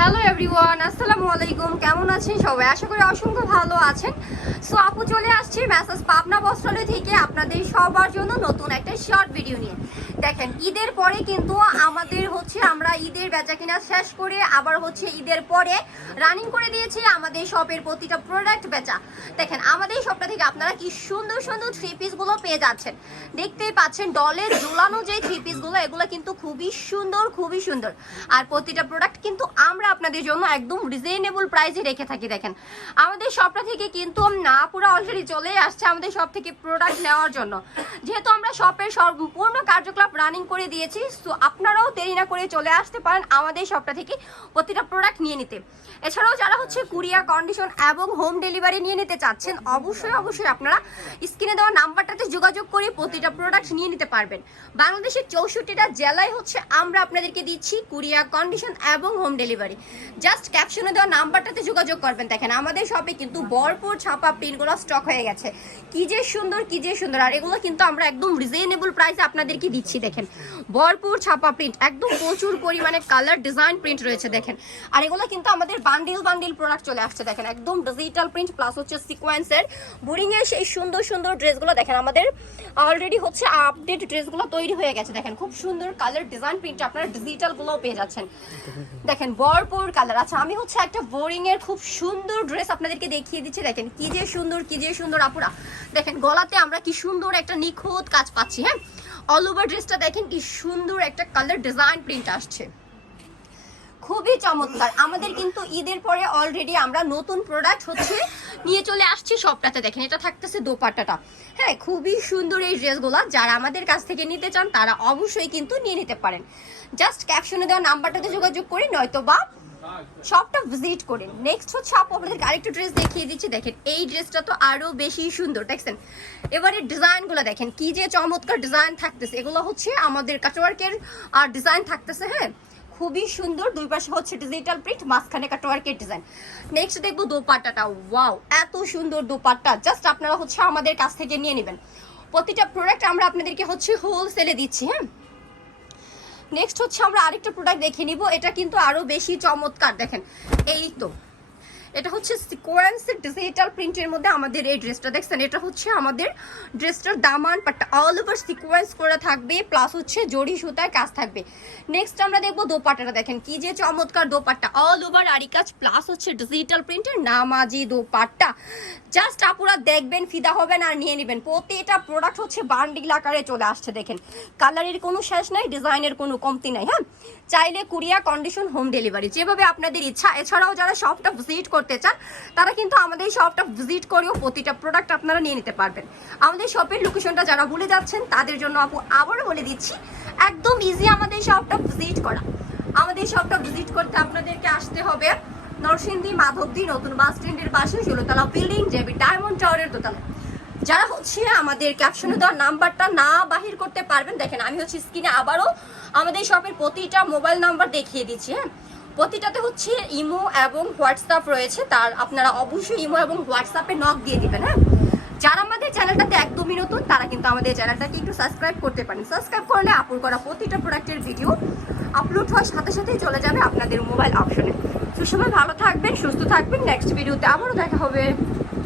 Hello everyone, আসসালামু আলাইকুম। কেমন আছেন সবাই? আশা করি অসংখ্য ভালো আছেন। সো আপু চলে আসছি মেসাজ পাবনা বস্ত্রালয় থেকে আপনাদের সবার জন্য নতুন একটা শর্ট ভিডিও নিয়ে। দেখেন, ঈদের পরে কিন্তু আমাদের আমরা ঈদের বেচাকেনা শেষ করে আবার ঈদের পরে রানিং করে দিয়েছি আমাদের শপের প্রতিটা প্রোডাক্ট বেচা। দেখেন, আমাদের শপটা থেকে আপনারা কি সুন্দর সুন্দর থ্রি পিসগুলো পেয়ে যাচ্ছেন। দেখতেই পাচ্ছেন ডলে ঝুলানো যে থ্রি পিসগুলো, এগুলো কিন্তু খুবই সুন্দর, খুবই সুন্দর। আর প্রতিটা প্রোডাক্ট কিন্তু আমরা আপনাদের জন্য একদম রিজনেবল প্রাইসে রেখে থাকি। দেখেন, আমাদের শপটা থেকে কিন্তু না পুরো অলরেডি চলে আসছে আমাদের শপ থেকে প্রোডাক্ট নেওয়ার জন্য, যেহেতু আমরা শপের সম্পূর্ণ কার্যকলাপ রানিং করে দিয়েছি। সো আপনারাও দেরি না করে চলে আসতে পারেন আমাদের শপটা থেকে প্রতিটা প্রোডাক্ট নিয়ে নিতে। এছাড়াও যারা কুরিয়ার কন্ডিশন এবং হোম ডেলিভারি নিয়ে নিতে চাচ্ছেন, অবশ্যই আপনারা স্ক্রিনে দেওয়া নাম্বারটাতে যোগাযোগ করে প্রতিটা প্রোডাক্ট নিয়ে নিতে পারবেন। বাংলাদেশের 64টা জেলায় আমরা আপনাদেরকে দিচ্ছি কুরিয়ার কন্ডিশন এবং হোম ডেলিভারি। জাস্ট ক্যাপশনে দেওয়া নাম্বারটাতে যোগাযোগ করবেন। দেখেন, আমাদের শপে কিন্তু ভরপুর ছাপা প্রিন্টগুলো স্টক হয়ে গেছে। কি যে সুন্দর, আর এগুলো কিন্তু আমরা একদম রিজনেবল প্রাইসে আপনাদেরকে দিচ্ছি। দেখেন, ভরপুর ছাপা প্রিন্ট, একদম প্রচুর পরিমাণে কালার ডিজাইন প্রিন্ট রয়েছে। দেখেন, আর এগুলো কিন্তু আমাদের বান্ডিল প্রোডাক্ট চলে আসছে। দেখেন, একদম ডিজিটাল প্রিন্ট প্লাস সিকোয়েন্সের বোরিং এর সেই সুন্দর ড্রেসগুলো। দেখেন, আমাদের অলরেডি আপডেট ড্রেসগুলো তৈরি হয়ে গেছে। দেখেন, খুব সুন্দর কালার ডিজাইন প্রিন্ট আপনারা ডিজিটাল গুলো পেয়ে যাচ্ছেন। দেখেন, ভরপুর কালার। আচ্ছা, আমি একটা বোরিং এর খুব সুন্দর ড্রেস আপনাদেরকে দেখিয়ে দিচ্ছি। দেখেন, কি যে সুন্দর আপুরা। দেখেন, গলাতে আমরা কি সুন্দর একটা নিখুঁত কাজ পাচ্ছি। হ্যাঁ, অল ওভার ড্রেসটা দেখেন কি সুন্দর একটা কালার ডিজাইন প্রিন্ট আসছে, খুবই চমৎকার। আমাদের কিন্তু ঈদের পরে অলরেডি আমরা নতুন প্রোডাক্ট নিয়ে চলে আসছি শপটাতে। দেখেন, এটা থাকতেছে দোপাট্টাটা। হ্যাঁ, খুবই সুন্দর এই ড্রেসগুলো। যারা আমাদের কাছ থেকে নিতে চান তারা অবশ্যই কিন্তু নিয়ে নিতে পারেন। জাস্ট ক্যাপশনে দেওয়া নাম্বারটাতে যোগাযোগ করি, নয়তো বা শপটা ভিজিট করেন। নেক্সট আপু আপনাদেরকে আরেকটা ড্রেস দেখিয়ে দিচ্ছি। দেখেন, এই ড্রেসটা তো আরো বেশি সুন্দর। দেখছেন, এবারে ডিজাইনগুলো দেখেন কি যে চমৎকার ডিজাইন থাকতেছে। এগুলো আমাদের কাটওয়ার্কের ডিজাইন থাকতেছে। হ্যাঁ, খুবই সুন্দর। দুই পাশে ডিজিটাল প্রিন্ট, মাঝখানে কাটওয়ার্কের ডিজাইন। নেক্সট দেখবো দোপাট্টাটা। ওয়াও, এত সুন্দর দোপাট্টা। জাস্ট আপনারা আমাদের কাছ থেকে নিয়ে নেবেন। প্রতিটা প্রোডাক্ট আমরা আপনাদেরকে হোলসেলে দিচ্ছি। হ্যাঁ, নেক্সট আমরা আরেকটা প্রোডাক্ট দেখে নিব। এটা কিন্তু আরো বেশি চমৎকার। দেখেন, এই তো এটা সিকোয়েন্সের ডিজিটাল প্রিন্টের মধ্যে আমাদের এই ড্রেসটা। দেখছেন, এটা আমাদের ড্রেসটার দামান পাট্টা অল ওভার সিকোয়েন্স করে থাকবে, প্লাস জড়ি সুতায় কাজ থাকবে। নেক্সট আমরা দেখবো দোপাট্টাটা। দেখেন, কি যে চমৎকার দোপাট্টা, অল ওভার আরি কাজ প্লাস ডিজিটাল প্রিন্টের নামাজি দোপাট্টা। জাস্ট আপুরা দেখবেন, ফিদা হবেন আর নিয়ে নেবেন। প্রতিটা প্রোডাক্ট বান্ডিল আকারে চলে আসছে। দেখেন, কালারের কোনো শেষ নাই, ডিজাইনের কোনো কমতি নাই। হ্যাঁ, চাইলে কুরিয়ার কন্ডিশন হোম ডেলিভারি, যেভাবে আপনাদের ইচ্ছা। এছাড়াও যারা শপটা ভিজিট করতে চান তারা কিন্তু আমাদের শপটা ভিজিট করেও প্রতিটা প্রোডাক্ট আপনারা নিয়ে নিতে পারবেন। আমাদের শপের লোকেশনটা যারা ভুলে যাচ্ছেন তাদের জন্য আপু আবারও বলে দিচ্ছি, একদম ইজি আমাদের শপটা ভিজিট করা। আমাদের শপটা ভিজিট করতে আপনাদেরকে আসতে হবে নরসিংদী মাধবদী নতুন বাস স্ট্যান্ডের পাশে 16তলা বিল্ডিং, জেবি ডায়মন্ড টাওয়ারের দোতলা। যারা আমাদের ক্যাপশনে দেওয়া নাম্বারটা না বাহির করতে পারবেন, দেখেন আমি স্ক্রিনে আবারও আমাদের শপের প্রতিটা মোবাইল নাম্বার দেখিয়ে দিচ্ছি। হ্যাঁ, প্রতিটাতে ইমো এবং হোয়াটসঅ্যাপ রয়েছে। তার আপনারা অবশ্যই ইমো এবং হোয়াটসঅ্যাপে নক দিয়ে দিবেন। হ্যাঁ, যারা আমাদের চ্যানেলটাতে একদমই নতুন তারা কিন্তু আমাদের চ্যানেলটাকে একটু সাবস্ক্রাইব করতে পারেন। সাবস্ক্রাইব করলে আপলোড করা প্রতিটা প্রোডাক্টের ভিডিও আপলোড হওয়ার সাথে সাথেই চলে যাবে আপনাদের মোবাইল অপশনে। তো সবাই ভালো থাকবেন, সুস্থ থাকবেন। নেক্সট ভিডিওতে আবারও দেখা হবে।